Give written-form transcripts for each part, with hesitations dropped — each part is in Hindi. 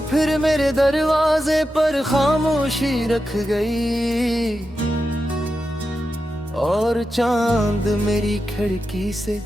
फिर मेरे दरवाजे पर खामोशी रख गई, और चांद मेरी खिड़की से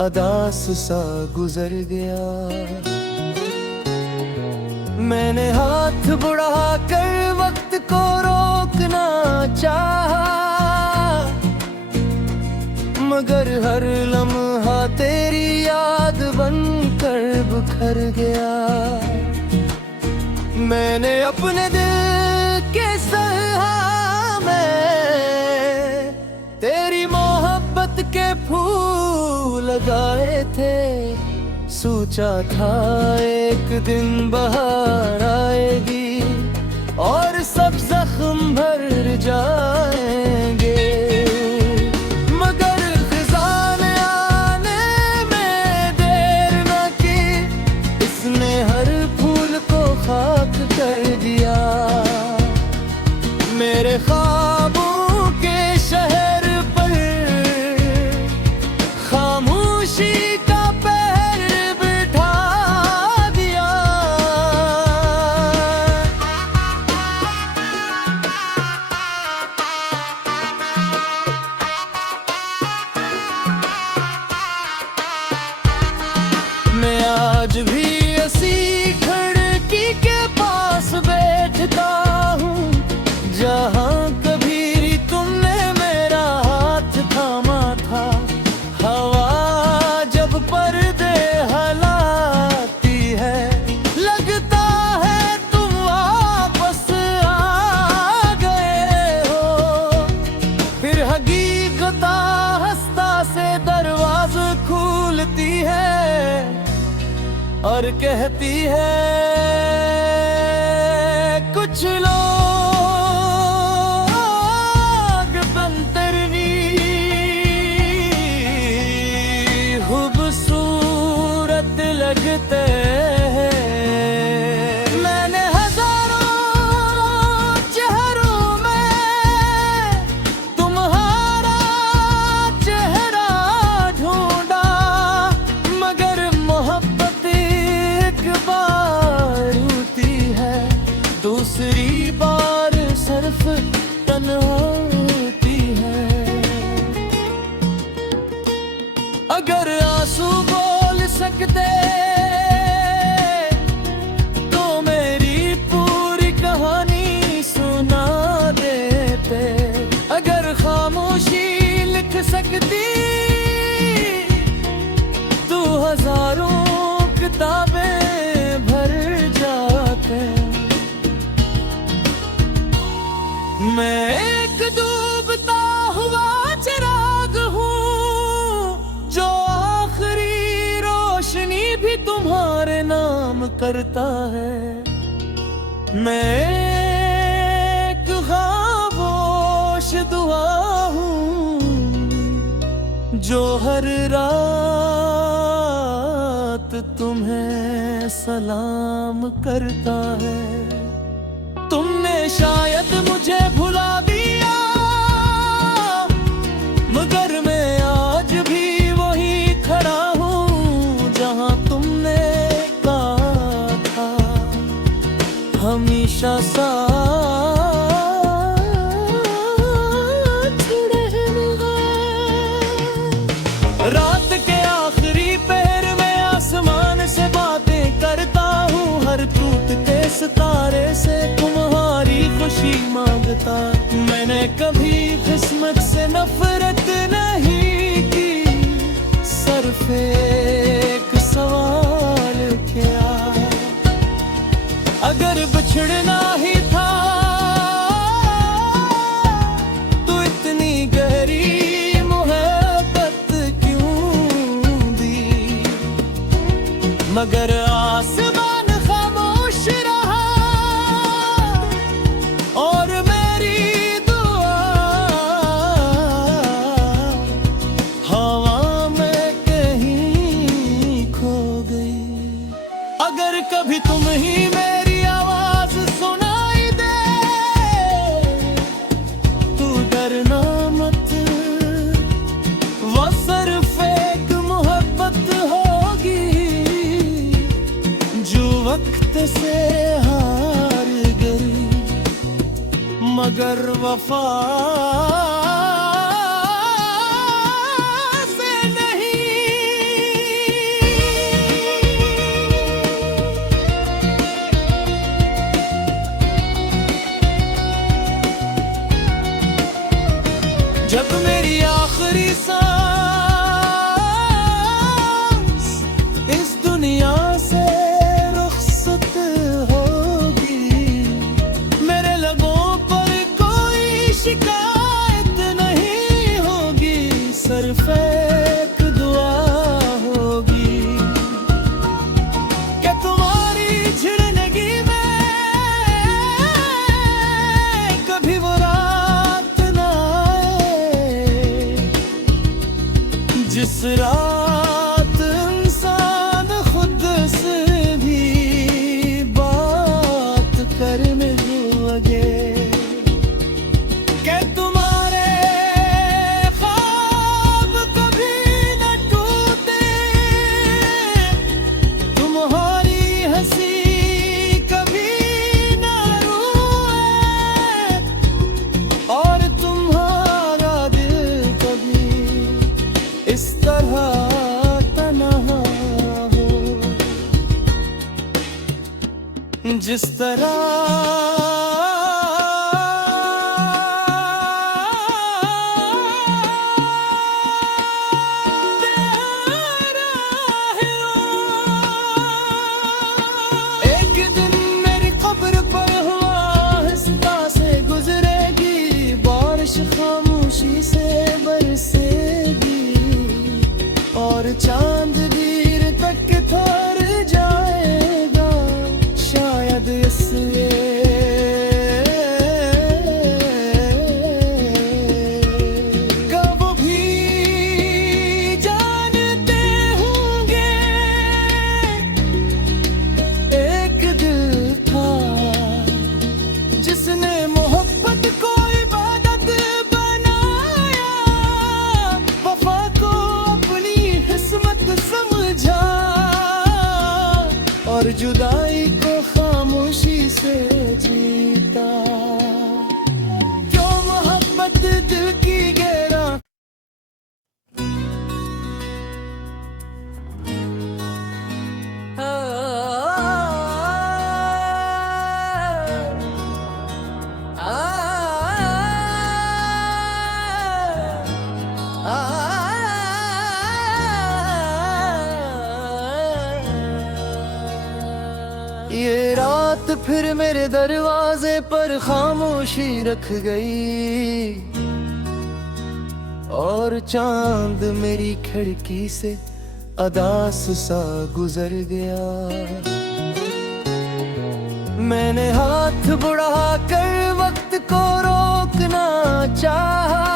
अदास सा गुजर गया। मैंने हाथ बढ़ा कर वक्त को रोकना चाहा, मगर हर लम्हा तेरी याद बनकर बिखर गया। मैंने अपने दिल के सहा में तेरी मोहब्बत के फूल लगाए थे, सोचा था एक दिन बहार आएगी और सब जख्म भर जाएंगे। मगर खिज़ां ने आने में देर न की, इसने हर फूल को खाक कर दिया। मेरे ख्वाबों के शहर पर खामोशी का मैं आज भी ऐसी खिड़की के पास बैठता हूँ, जहाँ कभी तुमने मेरा हाथ थामा था। हवा जब पर्दे हिलाती है, लगता है तुम वापस आ गए हो। फिर हकीकत हंसता से दरवाज़ा खोलती है और कहती है, कुछ लोग बंतरनी खूबसूरत लगते हैं। मैंने हजारों चेहरों में तुम्हारा चेहरा ढूंढा, मगर मोहब्बत एक बार होती है, दूसरी बार सिर्फ तन्हा होती है। अगर आंसू बोल सकते तो मेरी पूरी कहानी सुना देते। अगर खामोशी लिख सकती तो हजारों किताबें भर जाते। मैं एक डूबता हुआ चिराग हूँ, जो आखिरी रोशनी भी तुम्हारे नाम करता है। मैं एक खामोश दुआ हूँ, जो हर रात तुम्हें सलाम करता है। तुमने शायद मुझे भुला दिया, मगर मैं आज भी वही खड़ा हूँ, जहाँ तुमने कहा था हमेशा साथ रहूँगा। रात के आखिरी पहर में आसमान से बातें करता हूँ, हर टूटते सितारे से तुम्हारी खुशी मांगता। मैंने कभी किस्मत से नफरत नहीं की, सिर्फ एक सवाल किया, अगर बिछड़ना ही था तो इतनी गहरी मोहब्बत क्यों दी। मगर आसमान खामोश रहा और मेरी दुआ हवा में कहीं खो गई। अगर कभी तुम ही मेरी आवाज सुन पर वफा से नहीं। जब मेरी आखिरी सांस इस दुनिया से रुखसत होगी, मेरे लबों पर कोई शिकायत नहीं होगी, सिर्फ एक दुआ होगी कि तुम्हारी झिड़नेगी में कभी वो रात ना आए, जिस रात इंसान खुद से भी बात करने लगे, कि तुम्हारे ख्वाब कभी न टूटे, तुम्हारी हंसी कभी न रोए, और तुम्हारा दिल कभी इस तरह तन्हा हो जिस तरह एक दिन मेरी कब्र पर हुआ आहिस्ता से गुजरेगी, बारिश खामोशी से बरसेगी, और चांद देर तक ठहर जाएगा, शायद इसलिए कब भी जानते होंगे एक दिल था जिसने मोहब्बत को इबादत बनाया, वफा को अपनी किस्मत समझा, और जुदाई को खामोशी से जीता। क्यों मोहब्बत दिल की गहरा ये रात फिर मेरे दरवाजे पर खामोशी रख गई, और चांद मेरी खिड़की से अदास सा गुजर गया। मैंने हाथ बढ़ा कर वक्त को रोकना चाहा,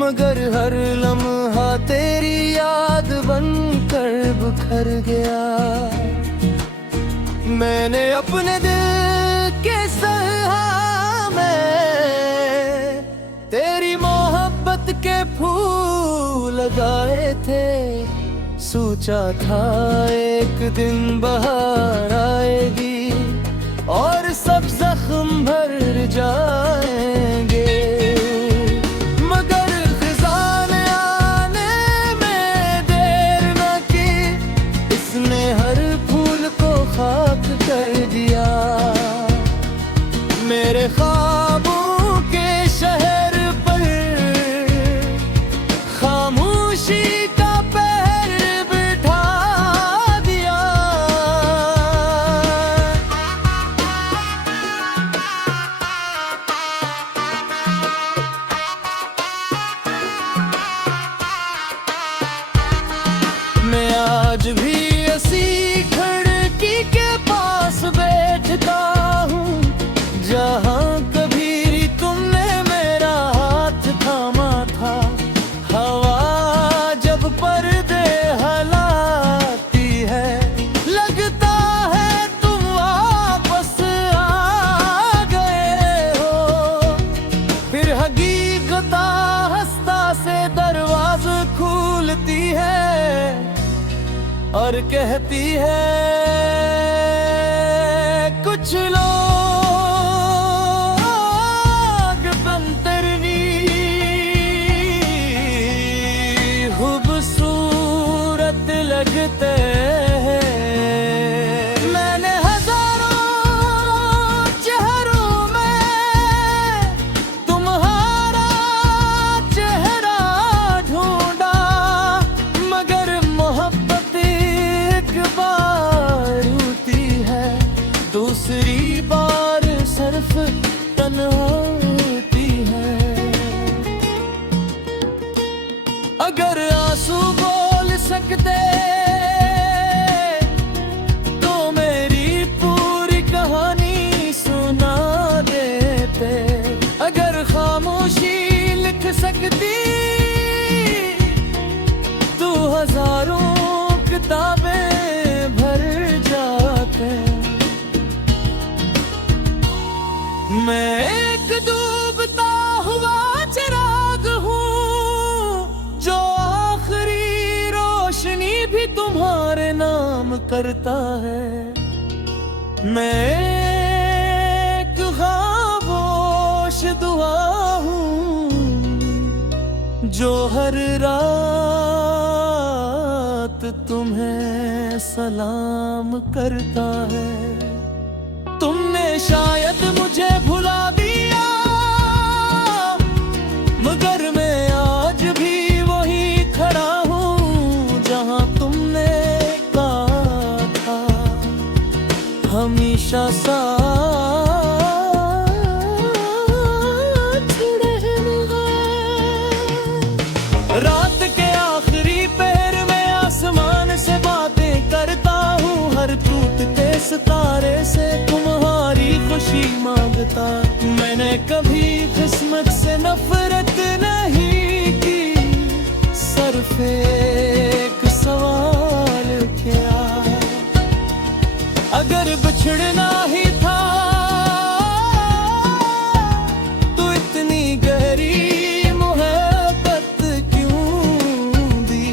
मगर हर लम्हा तेरी याद बनकर बिखर गया। मैंने अपने दिल के सहा में तेरी मोहब्बत के फूल लगाए थे, सोचा था एक दिन बहार आएगी और सब जख्म भर जाएंगे, मगर खिज़ान आने में देर न की, इसने हर फूल को खाक कर दिया। मेरे ख्वाबों के शहर पर खामोशी का पहर बिठा दिया। मैं आज भी ऐसी खिड़की के पास बैठता हूँ जहाँ कभी तुमने मेरा हाथ थामा था। हवा जब पर्दे हलाती है, लगता है तुम वापस आ गए हो। फिर हकीकत हंसता से दरवाज़ा खोलती है और कहती है कुछ लोग अगर आंसू बोल सकते तो मेरी पूरी कहानी सुना देते। अगर खामोशी लिख सकती तो हजारों किताबें भर जाते। मैं एक डूबता हुआ चिराग हूँ जो आखिरी रोशनी भी तुम्हारे नाम करता है। मैं एक खामोश दुआ हूँ जो हर रात तुम्हें सलाम करता है। तुमने शायद मुझे भुला दिया मगर मैं आज भी वही खड़ा हूँ जहाँ तुमने कहा था हमेशा साथ रहूंगा। रात के आखिरी पहर में आसमान से बातें करता हूँ, हर टूटते सितारे से तुम्हारी खुशी मांगता। मैंने कभी किस्मत से नफरत नहीं की, सिर्फ एक सवाल किया। अगर बिछड़ना ही था तो इतनी गहरी मोहब्बत क्यों दी।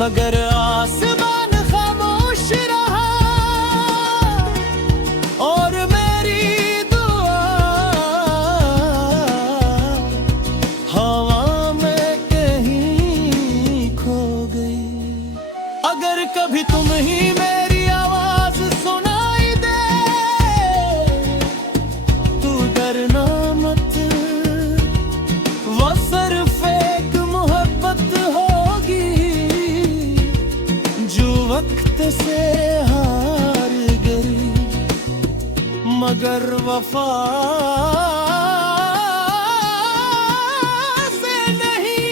मगर आसमान खामोश रहा और मेरी दुआ हवा में कहीं खो गई। अगर कभी तुम ही मेरी आवाज सुनाई दे तू डरना मत, वो सिर्फ एक मोहब्बत होगी जो वक्त से हार गई मगर वफा से नहीं।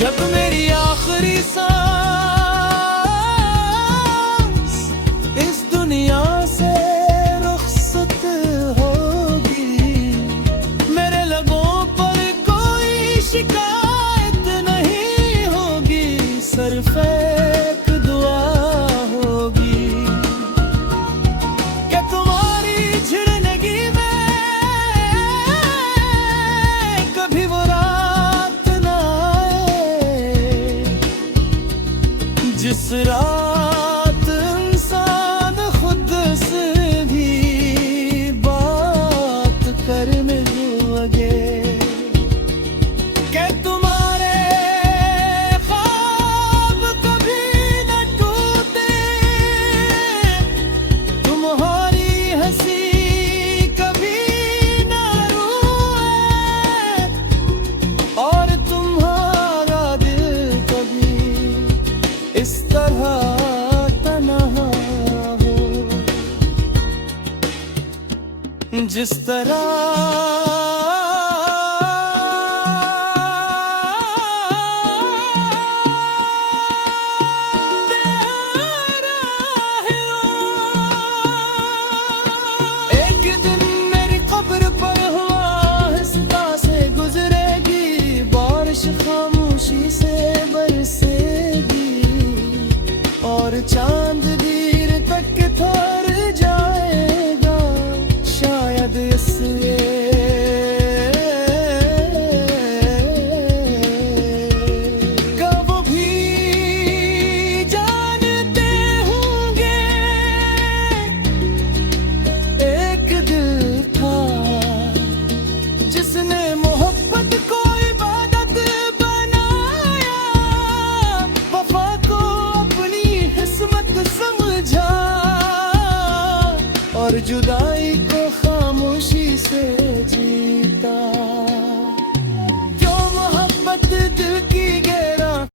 जब मेरी आखिरी सांस इस दुनिया से रुखसत होगी, मेरे लबों पर कोई शिकायत नहीं होगी, सिर्फ एक दुआ होगी कि तुम्हारी झिड़नेगी में कभी वो रात ना आए जिस रात इंसान खुद से भी बात करने लगे। कि तुम्हारे ख्वाब कभी न टूटे, तुम्हारी हंसी कभी न रोए और तुम्हारा दिल कभी इस तरह तन्हा हो जिस तरह एक दिन मेरी कब्र पर हुआ आहिस्ता से गुजरेगी, बारिश खामोशी से बरसेगी और चांद देर तक ठहर जाएगा शायद इसलिए कब भी जानते होंगे एक दिल था जिसने मोहब्बत को इबादत बनाया, वफा को अपनी किस्मत समझा और जुदा